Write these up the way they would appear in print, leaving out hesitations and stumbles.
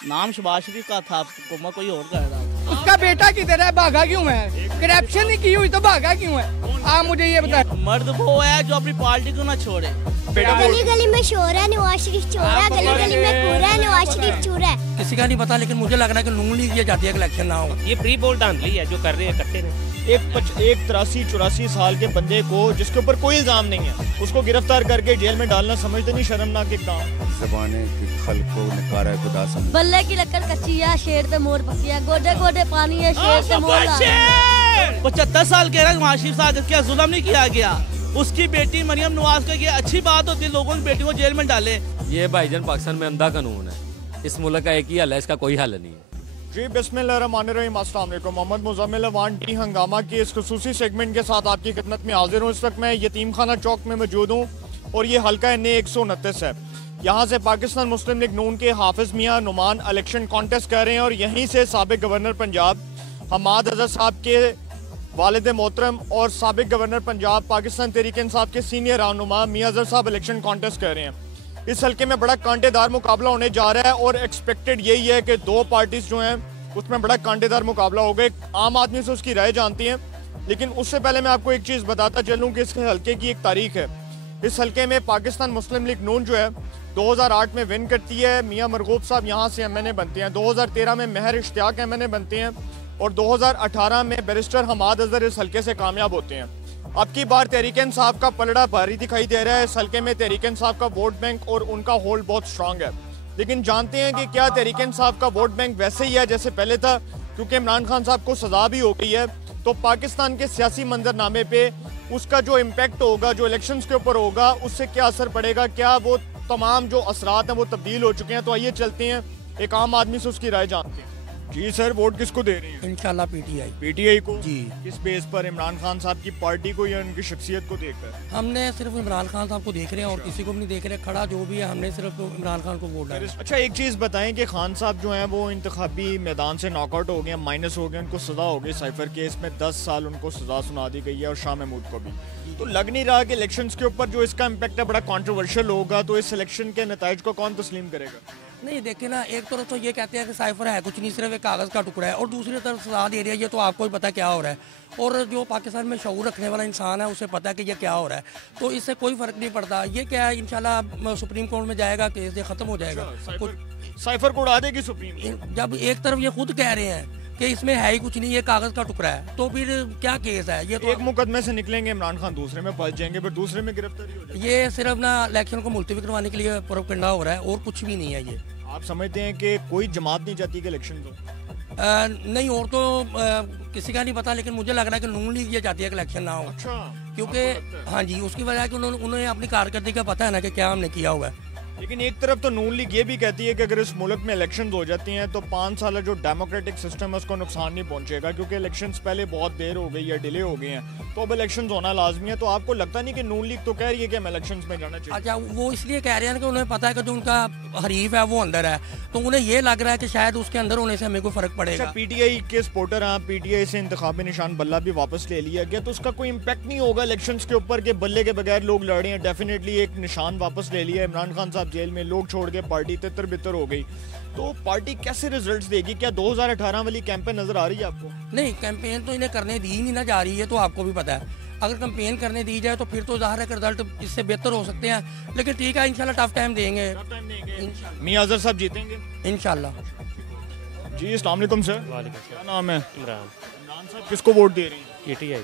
नाम शबाज शरीफ का था, हुकूमत कोई और कर रहा था। उसका बेटा किधर है, भागा क्यों है? करप्शन नहीं की हुई तो भागा क्यों है? आप मुझे ये बताएं। मर्द वो है जो अपनी पार्टी को ना छोड़े। गली गली में शोर है, नवाज शरीफ चोर है, गली गली में पूरा है, नवाज शरीफ चोर है। किसी का नहीं पता, लेकिन मुझे लग रहा है कि नून लीग ये चाहती है कि इलेक्शन ना हो। ये प्री बोल धांधली है जो कर रहे हैं, करते रहे। एक 83-84 साल के बंदे को जिसके ऊपर कोई इल्जाम नहीं है, उसको गिरफ्तार करके जेल में डालना समझते नहीं शर्मनाक एक काम। ज़बाने की खल को नकारा खुदा समझ। बल्ले की लकड़ कच्ची है, शेर पे मोर पकी है, गोडे गोडे पानी है, शेर पे मोर। 75 साल के नवाज शरीफ साहब क्या जुल्म नहीं किया गया? उसकी बेटी मरियम नवाज का ये अच्छी बात होती है, लोगों की बेटी को जेल में डाले। ये भाईजान पाकिस्तान में अंधा कानून है, इस मुल्क का एक ही हल है, इसका कोई हल नहीं है। जी बिस्मिल्लाहिर्रहमानिर्रहीम, अस्सलाम वालेकुम। मोहम्मद मुज़म्मिल अवान टी हंगामा की इस खुसूसी सेगमेंट के साथ आपकी खिदमत में हाजिर हूँ। इस वक्त मैं यतीम खाना चौक में मौजूद हूँ और ये हल्का NA 129 है। यहाँ से पाकिस्तान मुस्लिम लीग नून के हाफिज मियाँ नुमान इलेक्शन कॉन्टेस्ट कर रहे हैं और यहीं से साबिक गवर्नर पंजाब हमाद अजहर साहब के वालिद मोहतरम और साबिक गवर्नर पंजाब पाकिस्तान तहरीक इंसाफ के सीनियर रहनुमा मियाँ अजहर साहब इलेक्शन कॉन्टेस्ट कर रहे हैं। इस हल्के में बड़ा कांटेदार मुकाबला होने जा रहा है और एक्सपेक्टेड यही है कि दो पार्टीज जो हैं उसमें बड़ा कांटेदार मुकाबला होगा। एक आम आदमी से उसकी राय जानती हैं, लेकिन उससे पहले मैं आपको एक चीज़ बताता चलूँ कि इस हल्के की एक तारीख है। इस हल्के में पाकिस्तान मुस्लिम लीग नून जो है 2008 में विन करती है, मियाँ मरगूब साहब यहाँ से MNA बनते हैं, 2013 में महर इश्तियाक MNA बनते हैं और 2018 में बैरिस्टर हमाद अजहर इस हल्के से कामयाब होते हैं। अब की बार तहरीक इंसाफ का पलड़ा भारी दिखाई दे रहा है। इस हल्के में तहरीक इंसाफ का वोट बैंक और उनका होल्ड बहुत स्ट्रांग है, लेकिन जानते हैं कि क्या तहरीक इंसाफ का वोट बैंक वैसे ही है जैसे पहले था? क्योंकि इमरान खान साहब को सजा भी हो गई है, तो पाकिस्तान के सियासी मंजरनामे पे उसका जो इम्पैक्ट होगा, जो इलेक्शंस के ऊपर होगा, उससे क्या असर पड़ेगा? क्या वो तमाम जो असरात हैं वो तब्दील हो चुके हैं? तो आइए चलते हैं, एक आम आदमी से उसकी राय जानते हैं। जी सर, वोट किसको दे रही हैं? इंशाल्लाह PTI को। जी, किस बेस पर? इमरान खान साहब की पार्टी को या उनकी शख्सियत को देखकर? हमने सिर्फ इमरान खान साहब को देख रहे हैं और किसी को भी नहीं देख रहे। खड़ा जो भी है हमने सिर्फ इमरान खान को वोट डाला। अच्छा, एक चीज़ बताएं कि खान साहब जो हैं वो इंतखाबी मैदान से नॉकआउट हो गए, माइनस हो गए, उनको सजा हो गई साइफर केस में, 10 साल उनको सजा सुना दी गई है और शाह महमूद को भी। तो लग नहीं रहा कि इलेक्शंस के ऊपर जो इसका इम्पैक्ट है बड़ा कॉन्ट्रोवर्शियल होगा, तो इस इलेक्शन के नताइज को कौन तस्लीम करेगा? नहीं देखिए ना, एक तरफ तो ये कहते हैं कि साइफर है कुछ नहीं, सिर्फ एक कागज़ का टुकड़ा है, और दूसरी तरफ सजा दे रही है। ये तो आपको ही पता क्या हो रहा है, और जो पाकिस्तान में शऊर रखने वाला इंसान है उसे पता है कि ये क्या हो रहा है, तो इससे कोई फ़र्क नहीं पड़ता। ये क्या है, इंशाल्लाह सुप्रीम कोर्ट में जाएगा केस, ये ख़त्म हो जाएगा। साइफर को उड़ा देगी सुप्रीम। जब एक तरफ ये खुद कह रहे हैं कि इसमें है ही कुछ नहीं, ये कागज़ का टुकड़ा है, तो फिर क्या केस है? ये तो एक मुकदमे से निकलेंगे इमरान खान, दूसरे में फंस जाएंगे, फिर दूसरे में गिरफ्तारी हो जाएगी। ये सिर्फ ना इलेक्शन को मुलतवी करवाने के लिए प्रोपेगेंडा हो रहा है और कुछ भी नहीं है। ये आप समझते हैं कि कोई जमात नहीं चाहती कि इलेक्शन हो? नहीं, और तो किसी का नहीं पता, लेकिन मुझे लग रहा है कि नून लीग ये चाहती है कि इलेक्शन ना हो। अच्छा, क्योंकि हाँ जी, उसकी वजह है कि उन्हें अपनी कारकर्दगी का पता है ना कि क्या हमने किया हुआ है। लेकिन एक तरफ तो नून लीग ये भी कहती है कि अगर इस मुल्क में इलेक्शंस हो जाती हैं तो 5 साल जो डेमोक्रेटिक सिस्टम है उसको नुकसान नहीं पहुंचेगा, क्योंकि इलेक्शंस पहले बहुत देर हो गई है, डिले हो गए हैं, तो अब इलेक्शंस होना लाजमी है। तो आपको लगता नहीं कि नून लीग तो कह रही है कि हम इलेक्शंस में जाना चाहिए? अच्छा, वो इसलिए कह रहे हैं कि उन्हें पता है कि जो उनका हरीफ है वो अंदर है, तो उन्हें ये लग रहा है कि शायद उसके अंदर होने से हमें कोई फर्क पड़ेगा। PTI के सपोर्टर हैं, PTI से इंतखाबी निशान बल्ला भी वापस ले लिया गया, तो उसका कोई इम्पैक्ट नहीं होगा इलेक्शंस के ऊपर कि बल्ले के बगैर लोग लड़ रहे हैं? डेफिनेटली एक निशान वापस ले लिया, इमरान खान साहब जेल में, लोग छोड़ के पार्टी तितर बितर हो गई, तो पार्टी कैसे रिजल्ट्स देगी? क्या 2018 वाली कैंपेन नजर आ रही है आपको? नहीं, कैंपेन तो इन्हें करने दी नहीं ना जा रही है, तो आपको भी पता है। अगर कैंपेन करने दी जाए तो फिर तो ज़ाहिर है कि रिजल्ट इससे बेहतर हो सकते हैं, लेकिन ठीक है, इंशाल्लाह टफ टाइम देंगे। मियां अजहर साहब जीतेंगे इंशाल्लाह। जी, अस्सलाम वालेकुम सर। क्या नाम है? इमरान। इमरान साहब किसको वोट दे रही हैं? PTI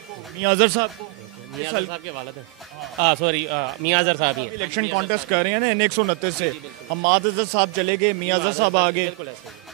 को। मियां अजहर साहब को? मियां अजहर साहब के वालिद हैं। सॉरी, मियां अजहर साहब ही इलेक्शन कॉन्टेस्ट कर रहे हैं ना NA 129 से। हमाद अजहर साहब चले गए, मियां अजहर साहब आ गए,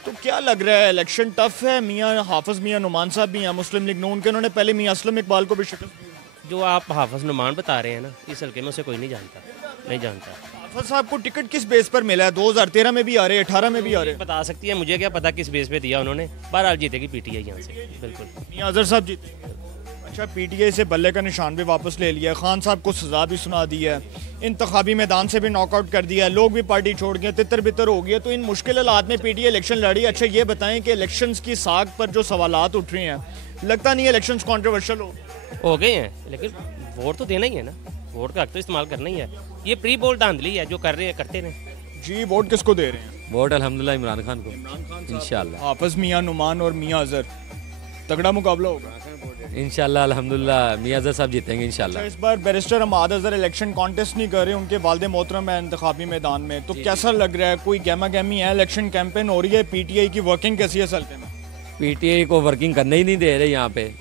तो क्या लग रहा है इलेक्शन टफ है? मियां हाफिज मियां नुमान साहब भी हैं मुस्लिम लीग नून के, उन्होंने पहले मियां असलम इकबाल को भी शिकस्त दी। जो आप हाफिज नुमान बता रहे हैं ना, इस हल्के में उसे कोई नहीं जानता, नहीं जानता। हाफिज साहब को टिकट किस बेस पर मिला है? 2013 में भी आ रहे, 18 में भी आ रहे। बता सकती है, मुझे क्या पता किस बेस पे दिया उन्होंने। बहरहाल जीतेगी PTI यहाँ से, बिल्कुल। मियां अजहर साहब जीतेंगे। अच्छा, PTI से बल्ले का निशान भी वापस ले लिया, खान साहब को सजा भी सुना दी है, इंतखाबी मैदान से भी नॉकआउट कर दिया है, लोग भी पार्टी छोड़ गए, तितर बितर हो गया, तो इन मुश्किल हालात में PTI इलेक्शन लड़ी। अच्छा, ये बताएं कि इलेक्शंस की साख पर जो सवालात उठ रहे हैं, लगता नहीं है इलेक्शंस कंट्रोवर्शियल हो गए हैं, लेकिन वोट तो देना ही है ना, वोट का हक तो इस्तेमाल करना ही है। ये प्री बोल धांधली है जो कर रहे हैं, करते रहे। जी, वोट किसको दे रहे हैं? वोट अल्हम्दुलिल्लाह इमरान खान को, इंशाल्लाह। हाफिज मियां नुमान और मियां अजहर, तगड़ा मुकाबला होगा इंशाल्लाह अल्हम्दुलिल्लाह। मियां अजहर साहब जीतेंगे इंशाल्लाह। इस बार barrister Hammad Azhar election contest नहीं कर रहे, उनके वालिद मोहतरम है इंतखाबी मैदान में, तो कैसा लग रहा है? कोई गहमा गहमी है? इलेक्शन कैंपेन हो रही है? पीटीआई की वर्किंग कैसी है हल्के में? पीटीआई को वर्किंग करने ही नहीं दे रहे, यहाँ पे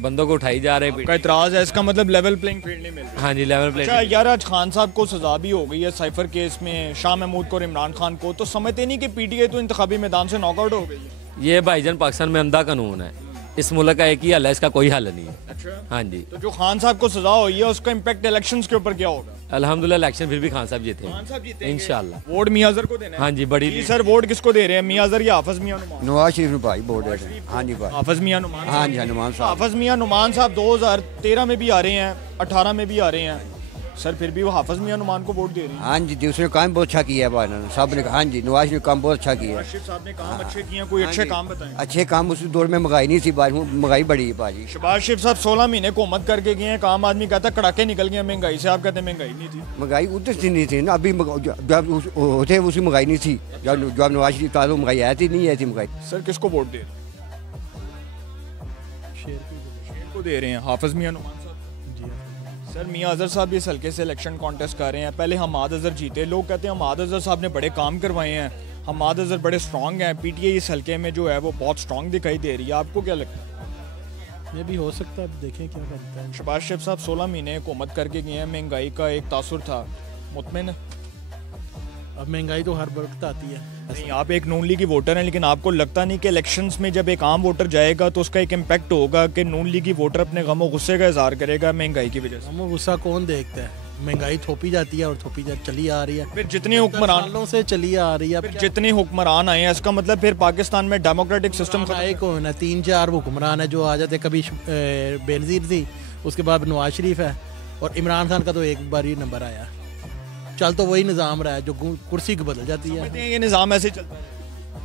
बंदों को उठाई जा रहे हैं। का इतराज है, इसका मतलब लेवल प्लेइंग फील्ड नहीं मिल रही। हाँ जी, लेवल प्लेइंग। अच्छा यार, आज खान साहब को सजा भी हो गई है साइफर केस में, शाह महमूद को और इमरान खान को, तो समझते नहीं कि पीटीआई तो इंतखाबी मैदान से नॉकआउट हो गई है? ये भाईजान पाकिस्तान में अंधा कानून है, इस मुल्क का एक ही हल है, इसका कोई हल नहीं है। अच्छा, हाँ जी। तो जो खान साहब को सजा हुई है उसका इम्पैक्ट इलेक्शंस के ऊपर क्या होगा? अल्हम्दुलिल्लाह इलेक्शन फिर भी खान साहब जीते खान साहब जीतेंगे इंशाल्लाह। वोट मियां अजहर को देना है? हाँ जी, बड़ी जी सर, वोट किसको दे रहे हैं, मियां अजहर या हाफिज मियां नुमान? नवाज शरीफ भाई वोट दे रहे हैं। हाँ जी भाई, हाफिज मियां नुमान। हाँ जी, नुमान साहब। हाफिज मियां नुमान साहब 2013 में भी आ रहे हैं, 18 में भी आ रहे हैं सर, फिर भी वो हाफिज मियां नुमान को वोट दे रहे हैं। हाँ जी, दूसरे काम बहुत अच्छा किया है भाई ने, सब ने। हाँ जी, नवाज ने काम बहुत अच्छा किया है। शबाज साहब ने काम अच्छे किए हैं, कोई अच्छे काम बताएं। अच्छे काम उस दौर में महंगाई नहीं थी भाई, महंगाई बढ़ी है भाई। शबाज शरीफ साहब 16 महीने हुकूमत करके गए हैं, काम आदमी कहता है कड़ाके निकल गए महंगाई से, आप कहते हैं महंगाई नहीं थी। महंगाई उधर से नहीं थी ना, अभी जब होते उसकी महंगाई नहीं थी, जब नवाज शरीफ था तो महंगाई आई थी, नहीं आई थी महंगाई। सर किसको वोट दे रहे हैं? शेर को दे रहे हैं, हाफिज मियां नुमान। सर मियां अजहर साहब इस हल्के से इलेक्शन कॉन्टेस्ट कर रहे हैं, पहले हमाद अजहर जीते, लोग कहते हैं हमाद अजहर साहब ने बड़े काम करवाए हैं, हमाद अजहर बड़े स्ट्रांग हैं, पीटीआई इस हल्के में जो है वो बहुत स्ट्रांग दिखाई दे रही है, आपको क्या लगता है? ये भी हो सकता है, अब देखें क्या बनता है। शबाज शरीफ साहब 16 महीने हुकूमत करके गए हैं, महंगाई का एक तासुर था, मुतमिन है? अब महंगाई तो हर वक्त आती है। नहीं, आप एक नून लीग की वोटर हैं, लेकिन आपको लगता नहीं कि इलेक्शंस में जब एक आम वोटर जाएगा तो उसका एक इम्पैक्ट होगा कि नून लीग की वोटर अपने गम और गुस्से का इजहार करेगा महंगाई की वजह से? गम और गुस्सा कौन देखता है? महंगाई थोपी जाती है और थोपी चली आ रही है, फिर जितने हुक्मरानों से चली आ रही है। फिर जितने हुक्मरान आए हैं, इसका मतलब फिर पाकिस्तान में डेमोक्रेटिक सिस्टम आए कौन है? 3-4 हुक्मरान है जो आ जाते, कभी बेनजीर थी, उसके बाद नवाज शरीफ है, और इमरान खान का तो एक बार ही नंबर आया। चल तो वही निज़ाम रहा है जो कुर्सी की बदल जाती है। ये निज़ाम ऐसे चलता है,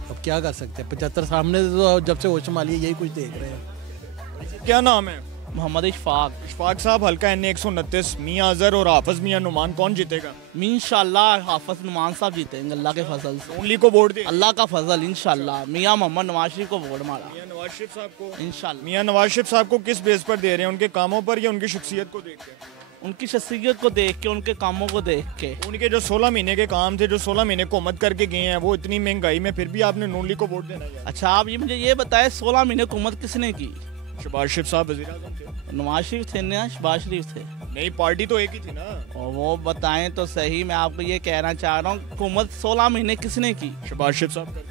अब क्या कर सकते हैं? 75 सामने तो जब से होश संभाली है यही कुछ देख रहे हैं। क्या नाम है? मोहम्मद इशफाक। इशफाक साहब, हल्का NA 129, मियां अजहर और हाफिज मियां नुमान, कौन जीतेगा? इंशाल्लाह हाफिज नुमान साहब जीतेंगे अल्लाह के फजल से। ओनली को वोट दे, अल्लाह का फजल इंशाल्लाह। मियां मोहम्मद नवाज शरीफ को वोट मारा। मियां नवाज शरीफ साहब को इंशाल्लाह। मियां नवाज शरीफ साहब को किस बेस पर दे रहे हैं? उनके कामों पर या उनकी शख्सियत को देख के? उनकी शख्सियत को देख के, उनके कामों को देख के। उनके जो 16 महीने के काम थे, जो 16 महीने हुकूमत करके गए हैं, वो इतनी महंगाई में फिर भी आपने नून लीग को वोट देना है? अच्छा, आप ये मुझे ये बताएं 16 महीने हुकूमत किसने की? शबाज शरीफ साहब वज़ीर आज़म थे। नवाज शरीफ थे ना, शबाज शरीफ थे? नहीं, पार्टी तो एक ही थी ना। और वो बताएं तो सही, मैं आपको ये कहना चाह रहा हूँ हुकूमत 16 महीने किसने की? शबाज शरीफ साहब।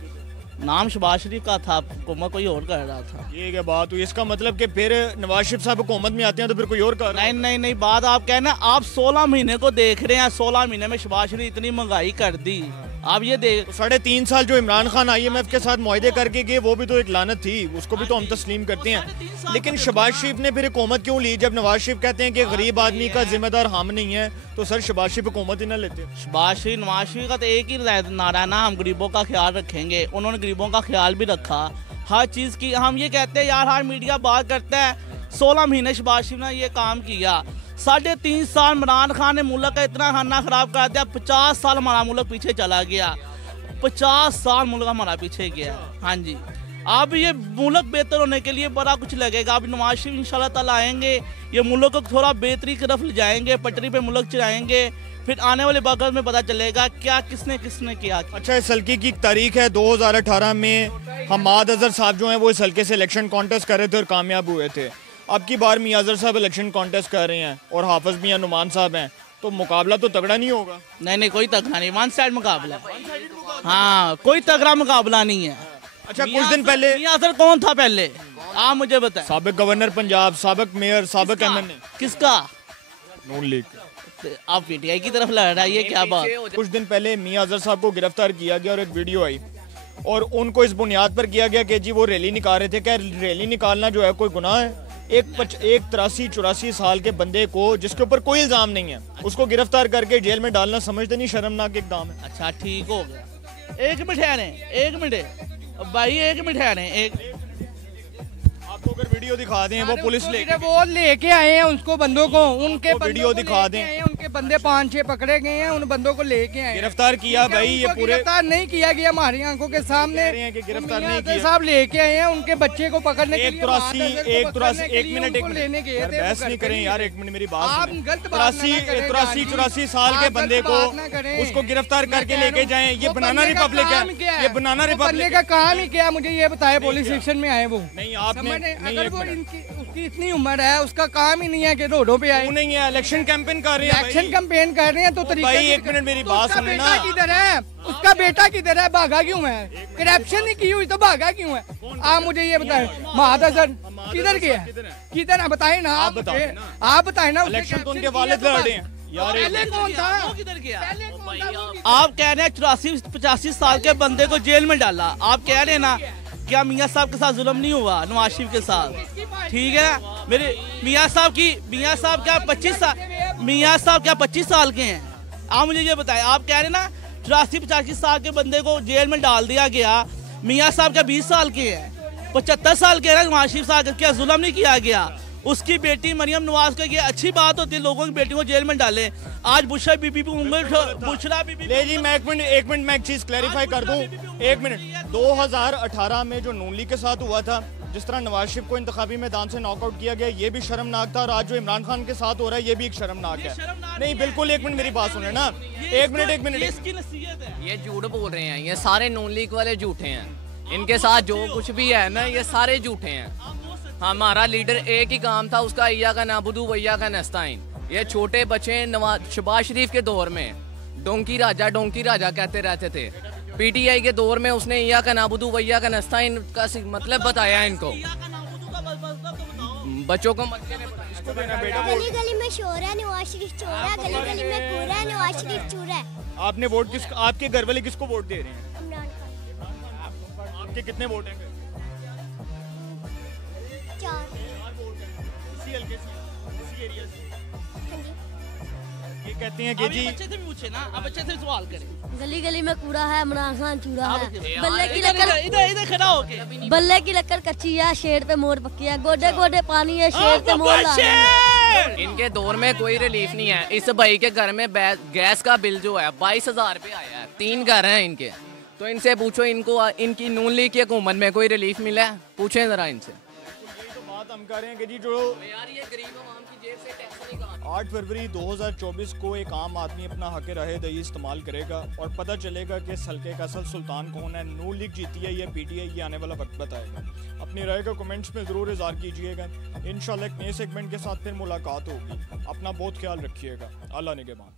नाम शबाज शरीफ का था, हुकूमत कोई और कर रहा था। ये क्या बात हुई? इसका मतलब कि फिर नवाज शरीफ साहब हुकूमत में आते हैं तो फिर कोई और कर रहा है? नहीं, बात आप कहना, आप 16 महीने को देख रहे हैं, 16 महीने में शबाज शरीफ इतनी महंगाई कर दी, आप ये देख। 3.5 साल जो इमरान खान IMF के साथ मुआहदे करके गए, वो भी तो एक लानत थी, उसको भी तो हम तस्लीम करते हैं, लेकिन शबाज शरीफ ने फिर हुकूमत क्यों ली? जब नवाज शरीफ कहते हैं कि गरीब आदमी का जिम्मेदार हम नहीं है, तो सर शबाज शरीफ हुकूमत ही ना लेते? शबाज शरीफ, नवाज शरीफ का तो एक ही नारा है ना, हम गरीबों का ख्याल रखेंगे। उन्होंने गरीबों का ख्याल भी रखा, हर चीज़ की। हम ये कहते हैं यार, हर मीडिया बात करता है 16 महीने शबाज शरीफ ने ये काम किया, 3.5 साल इमरान खान ने मुल्क का इतना खाना खराब कर दिया, 50 साल हमारा मुल्क पीछे चला गया, 50 साल मुल्क हमारा पीछे गया। हाँ जी, अब ये मुल्क बेहतर होने के लिए बड़ा कुछ लगेगा। अब नवाज शरीफ इंशाल्लाह ताला आएंगे, ये मुल्क को थोड़ा बेहतरी की तरफ ले जाएंगे, पटरी पे मुल्क चलाएंगे, फिर आने वाले वक्त में पता चलेगा क्या किसने किया। अच्छा, इस हल्के की तारीख है 2018 में हमाद अजहर साहब जो हैं वो इस हल्के से इलेक्शन कॉन्टेस्ट कर रहे थे और कामयाब हुए थे। अब की बार मियां अजहर साहब इलेक्शन कॉन्टेस्ट कर रहे हैं और हाफिज मियां नुमान साहब हैं, तो मुकाबला तो तगड़ा नहीं होगा? नहीं, कोई तगड़ा नहीं, वन साइड मुकाबला। हाँ, कोई तगड़ा मुकाबला नहीं है। अच्छा, कुछ दिन पहले मियां अजहर कौन था पहले, आप मुझे बताएं। साबिक गवर्नर पंजाब, साबिक मेयर, साबिक MNA। किसका? नून लीग। आप PTI की तरफ लड़ रहा है, ये क्या बात? कुछ दिन पहले मियां अजहर साहब को गिरफ्तार किया गया और एक वीडियो आई और उनको इस बुनियाद पर किया गया कि जी वो रैली निकाल रहे थे। क्या रैली निकालना जो है कोई गुनाह है? एक 83-84 साल के बंदे को, जिसके ऊपर कोई इल्जाम नहीं है, उसको गिरफ्तार करके जेल में डालना समझते नहीं शर्मनाक इकदाम है? अच्छा, ठीक हो गया। एक मिनट भाई, एक मिनट आपको अगर वीडियो दिखा दें, वो पुलिस वो लेके आए हैं उसको, बंदों को, उनके वीडियो दिखा दें, उनके बंदे 5-6 पकड़े गए हैं, उन बंदों को लेके आए, गिरफ्तार किया भाई, ये पूरे गिरफ्तार नहीं किया गया हमारी आंखों के सामने, गिरफ्तार नहीं किया साहब लेके आए हैं उनके बच्चे को पकड़ने के लिए। 1 मिनट लेने गए थे, बहस नहीं करें यार, 1 मिनट मेरी बात आप सुनें। गलत बात ना करें, 83-84 साल के बंदे को उसको गिरफ्तार करके लेके जाएं, ये बनाना रिपब्लिक है, ये बनाना रिपब्लिक का काम ही क्या, मुझे ये बताए पुलिस स्टेशन में आए वो नहीं, आपने अगर वो उसकी इतनी उम्र है, उसका काम ही नहीं है कि रोडों पे आए, नहीं है, इलेक्शन कैंपेन कर रहे हैं, इलेक्शन कैंपेन कर रहे हैं तो भाई 1 मिनट मेरी बात सुनना, बेटा किधर है, उसका बेटा किधर है, भागा क्यों है, करप्शन नहीं की हुई तो भागा क्यों है, आप मुझे ये बताएं, महादा सर किधर गया, किधर है बताए ना, आप बताए ना, इलेक्शन तो उनके वालिद लड़ रहे हैं यार, पहले कौन था, किधर गया? आप कह रहे हैं 84-85 साल के बंदे को जेल में डाला, आप कह रहे हैं ना क्या मियाँ साहब के साथ जुल्म नहीं हुआ नवाज शरीफ के साथ, ठीक है, मेरे मियाँ साहब क्या 25 साल, मियाँ साहब क्या 25 साल के हैं, आप मुझे ये बताएं, आप कह रहे हैं ना 84-85 साल के बंदे को जेल में डाल दिया गया, मियाँ साहब क्या 20 साल के हैं, 75 साल के हैं नवाज शरीफ साहब, क्या जुल्म नहीं किया गया, उसकी बेटी मरियम नवाज को, ये अच्छी बात होती है लोगों की बेटी को जेल में डाले, आज बुशरा बीबी को बुशरा बीबी ले जी, मैं 1 मिनट मैं एक चीज क्लैरिफाई कर दूं, 1 मिनट, 2018 में जो नून लीग के साथ हुआ था, जिस तरह नवाज शरीफ को इंतखाबी मैदान से नॉकआउट किया गया, ये भी शर्मनाक था, और आज जो इमरान खान के साथ हो रहा है ये भी एक शर्मनाक है, नहीं बिल्कुल, 1 मिनट मेरी बात सुने ना, 1 मिनट इसकी नसीहत है, ये झूठ बोल रहे हैं, ये सारे नून लीग वाले झूठे हैं, इनके साथ जो कुछ भी है ना ये सारे झूठे हैं, हमारा लीडर एक ही काम था उसका, इया का नाबुदू वैया का नस्ताइन, ये छोटे बच्चे शहबाज शरीफ के दौर में डोंकी राजा कहते रहते थे, पीटीआई के दौर में उसने इया का नाबुदू वैया का नस्ताइन का मतलब बताया इनको, बच्चों को गली गली में शोर है, नवाज शरीफ चोर है, गली गली में कूड़ा है, नवाज शरीफ चोर है। आपने वोट किस, आपके घर वाले किसको वोट दे रहे हैं? इमरान खान। आपके कितने वोट हैं? 4। इसी हल्के से, इसी एरिया से। हाँ जी। ये कहते हैं कि जी बच्चे से भी पूछे ना, अब बच्चे से सवाल करें, गली गली में कूड़ा है, इमरान खान चूरा है, बल्ले की इधर लकड़ खड़ा होके, बल्ले की लकड़ कच्ची है, शेर पे मोर पक्की है, गोडे गोडे पानी है, शेर पे मोर ला है। इनके दौर में कोई रिलीफ नहीं है, इस भाई के घर में गैस का बिल जो है 22,000 रुपये आया है, 3 घर हैं इनके, तो इनसे पूछो इनको इनकी नून लीग की हुकूमत में कोई रिलीफ मिला है, पूछें जरा इनसे। हम कह रहे हैं कि जी जो यार ये गरीब आवाम की जेब से टैक्स नहीं कमा, 8 फरवरी 2024 को एक आम आदमी अपना हक राहे दही इस्तेमाल करेगा और पता चलेगा कि इस हल्के का असल सुल्तान कौन है, नून लीग जीती है या पीटीआई, ये आने वाला वक्त बताएगा। अपनी राय का कमेंट्स में ज़रूर इज़हार कीजिएगा, इंशाल्लाह एक नए सेगमेंट के साथ फिर मुलाकात होगी, अपना बहुत ख्याल रखिएगा, अल्लाह निगहबान।